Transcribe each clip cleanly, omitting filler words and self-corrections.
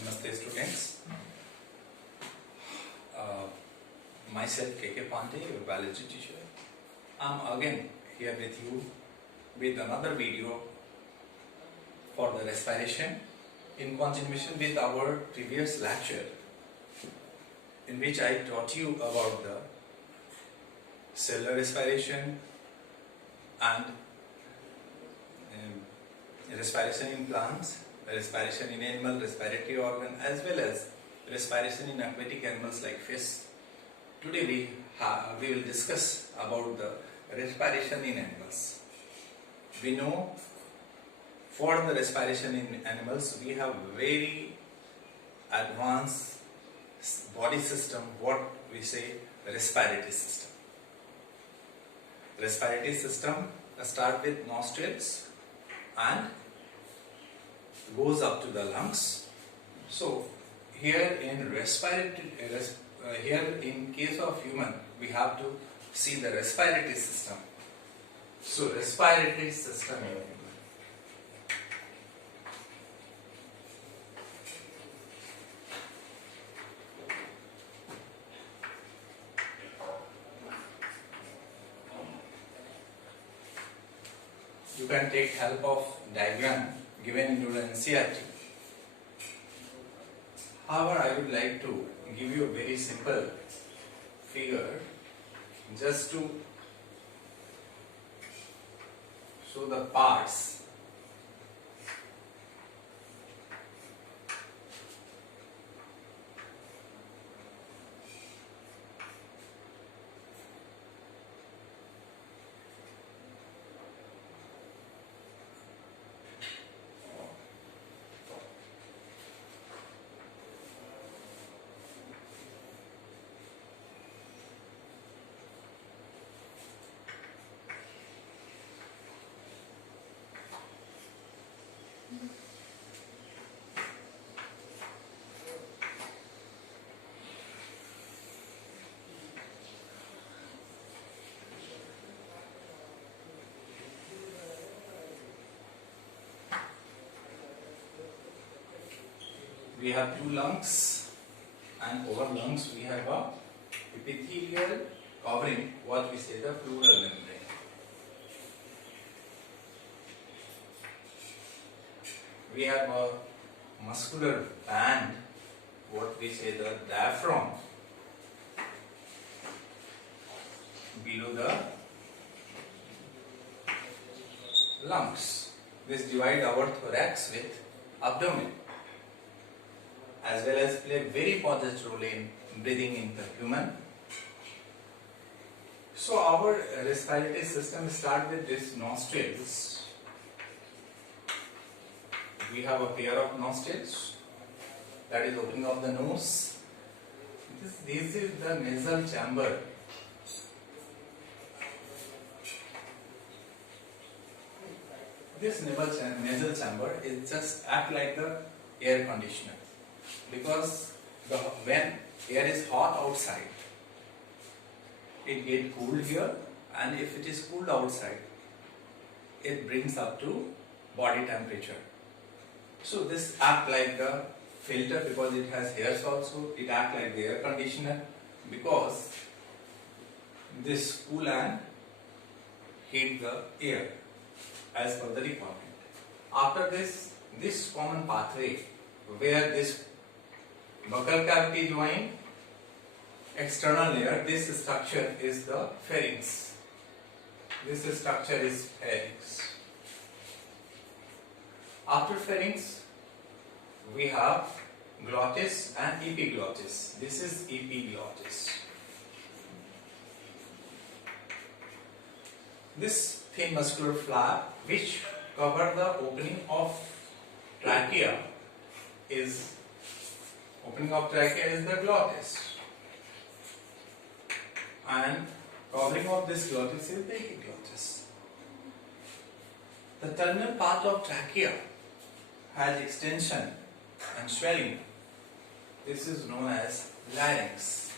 Namaste students. Myself K.K. Pandey, your biology teacher. I'm again here with you with another video for the respiration in continuation with our previous lecture in which I taught you about the cellular respiration and respiration in plants, respiration in animal respiratory organ, as well as respiration in aquatic animals like fish. Today we will discuss about the respiration in animals. We know for the respiration in animals we have very advanced body system, what we say respiratory system. Respiratory system start with nostrils and goes up to the lungs. So here in in case of human, we have to see the respiratory system. So respiratory system in human. You can take help of diagram given in your NCERT. However, I would like to give you a very simple figure just to show the parts. We have two lungs, and over lungs we have a epithelial covering, what we say the pleural membrane. We have a muscular band, what we say the diaphragm, below the lungs. This divide our thorax with abdomen, as well as play a very positive role in breathing in the human. So our respiratory system starts with this nostrils. We have a pair of nostrils, that is opening of the nose. This is the nasal chamber. This nasal chamber is just act like the air conditioner, because when air is hot outside, it gets cooled here, and if it is cooled outside, it brings up to body temperature. So this act like the filter, because it has hairs also. It act like the air conditioner, because this cool and heat the air as per the requirement. After this common pathway where this buccal cavity join external layer, this structure is the pharynx. This structure is pharynx. After pharynx, we have glottis and epiglottis. This is epiglottis. This thin muscular flap which cover the opening of trachea is the glottis, and covering of this glottis is the epiglottis. The terminal part of trachea has extension and swelling. This is known as larynx,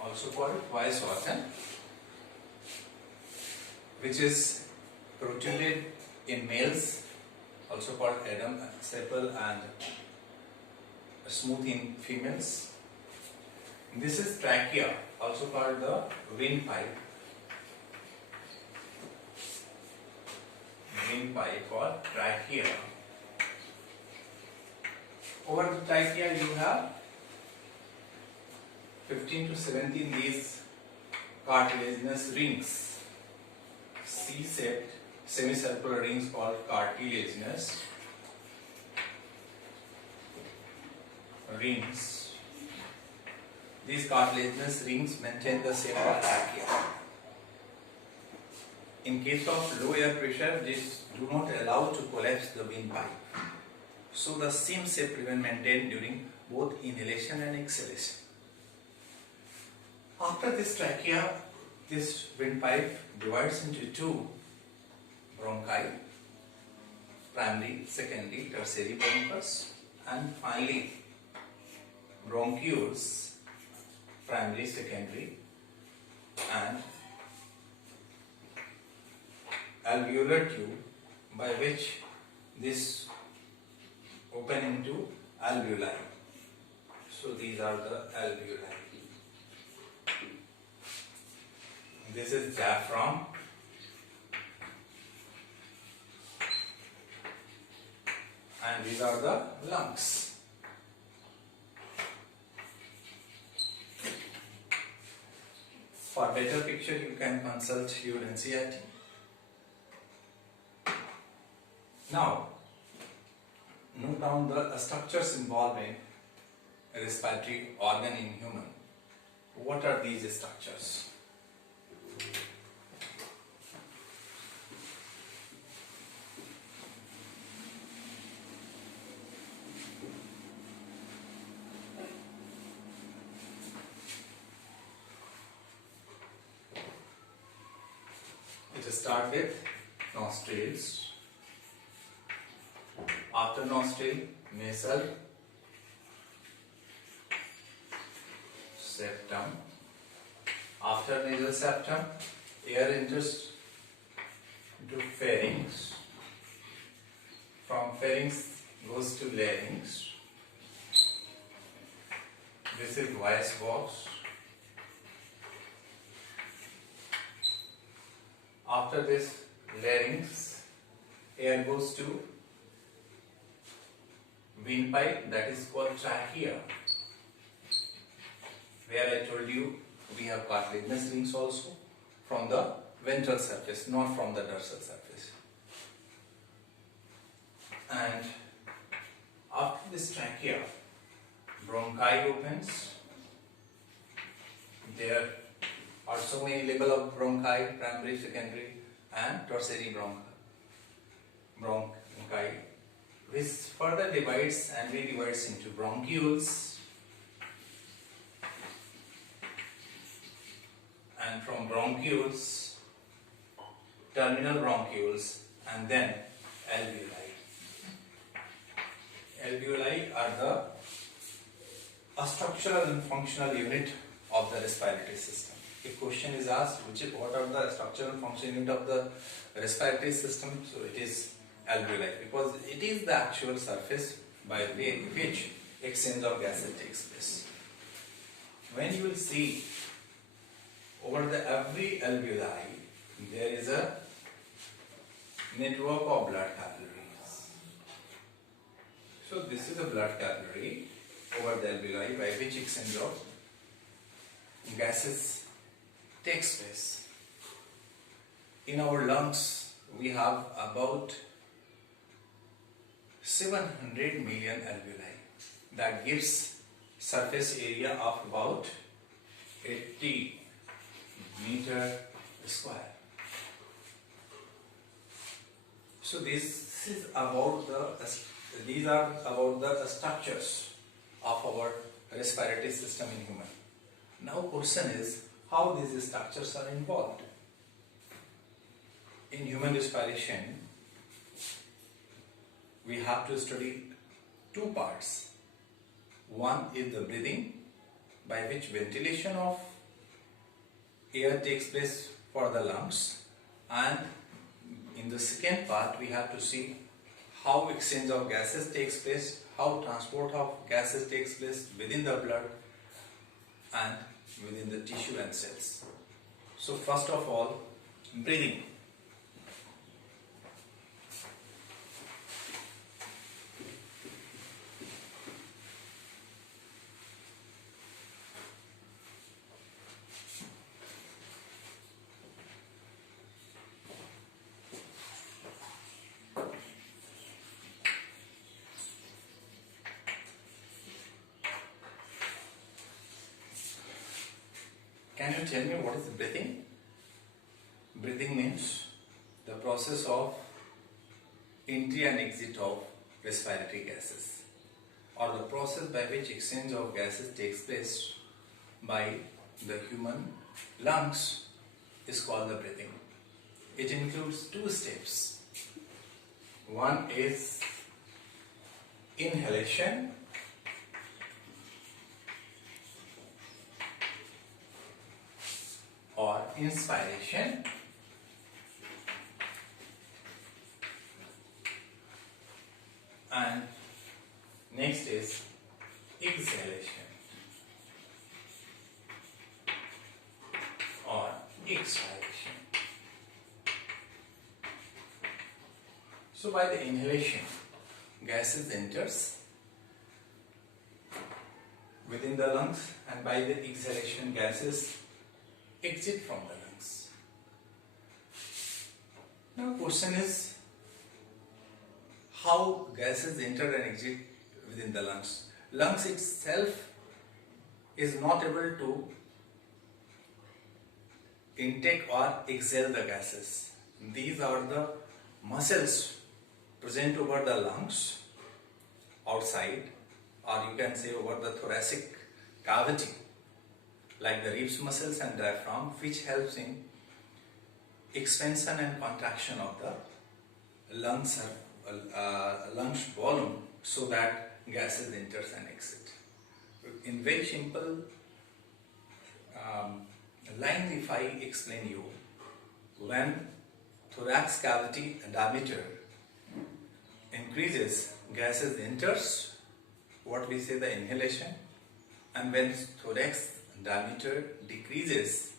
also called voice organ, which is protruded in males also called Adam, sepal and smooth in females. This is trachea, also called the windpipe. Windpipe or trachea. Over the trachea you have 15 to 17 these cartilaginous rings, C-shaped semicircular rings called cartilaginous rings. These cartilaginous rings maintain the shape of trachea. In case of low air pressure, these do not allow to collapse the windpipe. So the same shape remain maintained during both inhalation and exhalation. After this trachea, this windpipe divides into two bronchi, primary, secondary, tertiary bronchus, and finally bronchioles, primary, secondary, and alveolar tube, by which this open into alveoli. So these are the alveoli. This is diaphragm, and these are the lungs. For better picture, you can consult your NCERT. Now, note down the structures involving a respiratory organ in human. What are these structures? It starts with nostrils. After nostril, nasal, septum. After nasal septum, air enters into pharynx. From pharynx goes to larynx. This is voice box. After this larynx, air goes to windpipe, that is called trachea, where I told you we have cartilaginous rings also from the ventral surface, not from the dorsal surface. And after this trachea, bronchi opens. There are so many level of bronchi, primary, secondary, and tertiary bronchi, which further divides and redivides into bronchioles, and from bronchioles, terminal bronchioles, and then alveoli. Alveoli are the structural and functional unit of the respiratory system. If question is asked what are the structural and functional unit of the respiratory system, so it is alveoli, because it is the actual surface by which exchange of gases takes place. When you will see over the every alveoli, there is a network of blood capillaries. So this is a blood capillary over the alveoli by which exchange of gases takes place. In our lungs, we have about 700 million alveoli. That gives surface area of about 80 meter square. So these are about the structures of our respiratory system in human. Now question is how these structures are involved. In human respiration, we have to study two parts. One is the breathing, by which ventilation of air takes place for the lungs, and in the second part we have to see how exchange of gases takes place, how transport of gases takes place within the blood and within the tissue and cells. So first of all, breathing. Can you tell me what is breathing? Breathing means the process of entry and exit of respiratory gases, or the process by which exchange of gases takes place by the human lungs is called the breathing. It includes two steps. One is inhalation or inspiration, and next is exhalation or expiration. So by the inhalation, gases enters within the lungs, and by the exhalation, gases exit from the lungs. Now question is, how gases enter and exit within the lungs? Lungs itself is not able to intake or exhale the gases. These are the muscles present over the lungs outside, or you can say over the thoracic cavity, like the ribs muscles and diaphragm, which helps in expansion and contraction of the lungs volume, so that gases enters and exit. In very simple line, if I explain you, when thorax cavity diameter increases, gases enters, what we say the inhalation, and when thorax diameter decreases,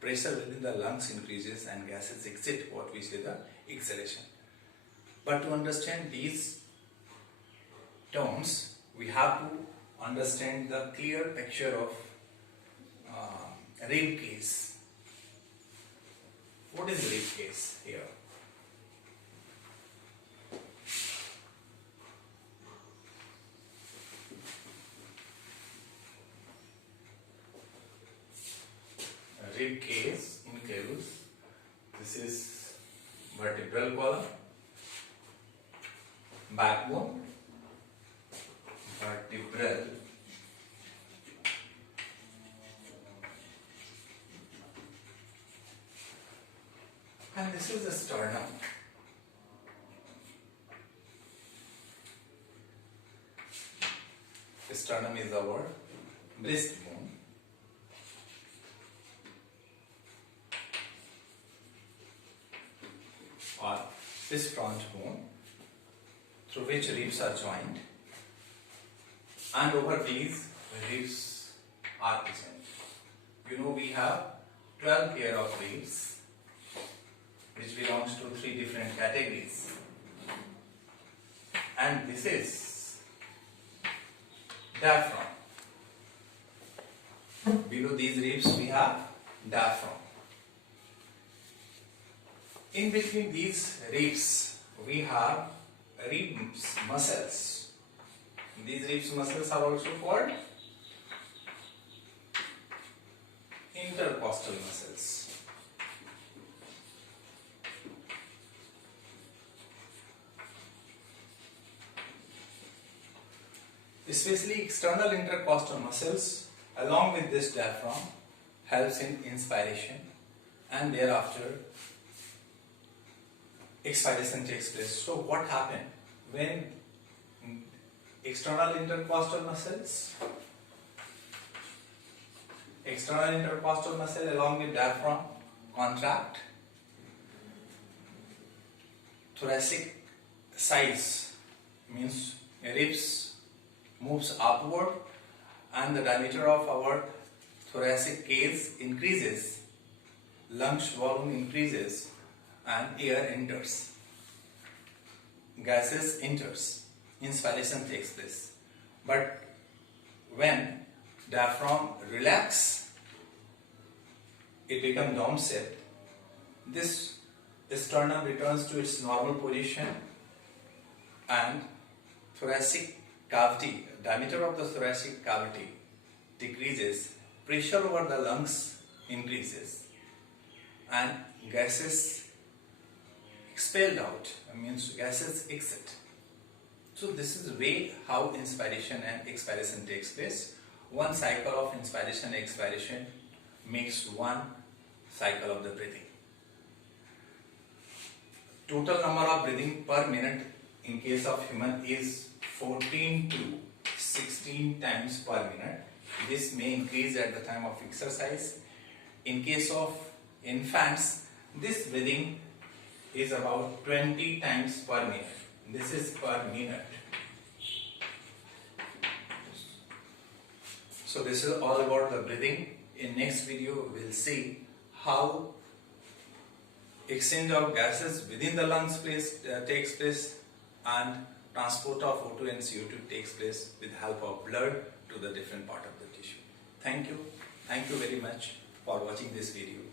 pressure within the lungs increases and gases exit, what we say the exhalation. But to understand these terms, we have to understand the clear picture of rib case. What is rib case here? Rib case includes, this is vertebral column, backbone, vertebral, and this is the sternum. The sternum is our breastbone. Or this front bone, through which ribs are joined, and over these ribs are present. You know, we have 12 pair of ribs, which belongs to 3 different categories, and this is diaphragm. Below these ribs we have diaphragm. In between these ribs we have ribs muscles. These ribs muscles are also called intercostal muscles. Especially external intercostal muscles along with this diaphragm helps in inspiration, and thereafter expiration takes place. So what happened when external intercostal muscle along with diaphragm contract, thoracic sides means ribs moves upward and the diameter of our thoracic cage increases, lungs volume increases and air enters, gases enters, inspiration takes place. But when diaphragm relax, it becomes dome shaped. This sternum returns to its normal position and thoracic cavity, diameter of the thoracic cavity decreases, pressure over the lungs increases and gases expelled out, means gases exit. So this is the way how inspiration and expiration takes place. One cycle of inspiration and expiration makes one cycle of the breathing. Total number of breathing per minute in case of human is 14 to 16 times per minute. This may increase at the time of exercise. In case of infants, this breathing is about 20 times per minute. This is per minute. So this is all about the breathing. In next video, we will see how exchange of gases within the lungs takes place and transport of O2 and CO2 takes place with help of blood to the different part of the tissue. Thank you. Thank you very much for watching this video.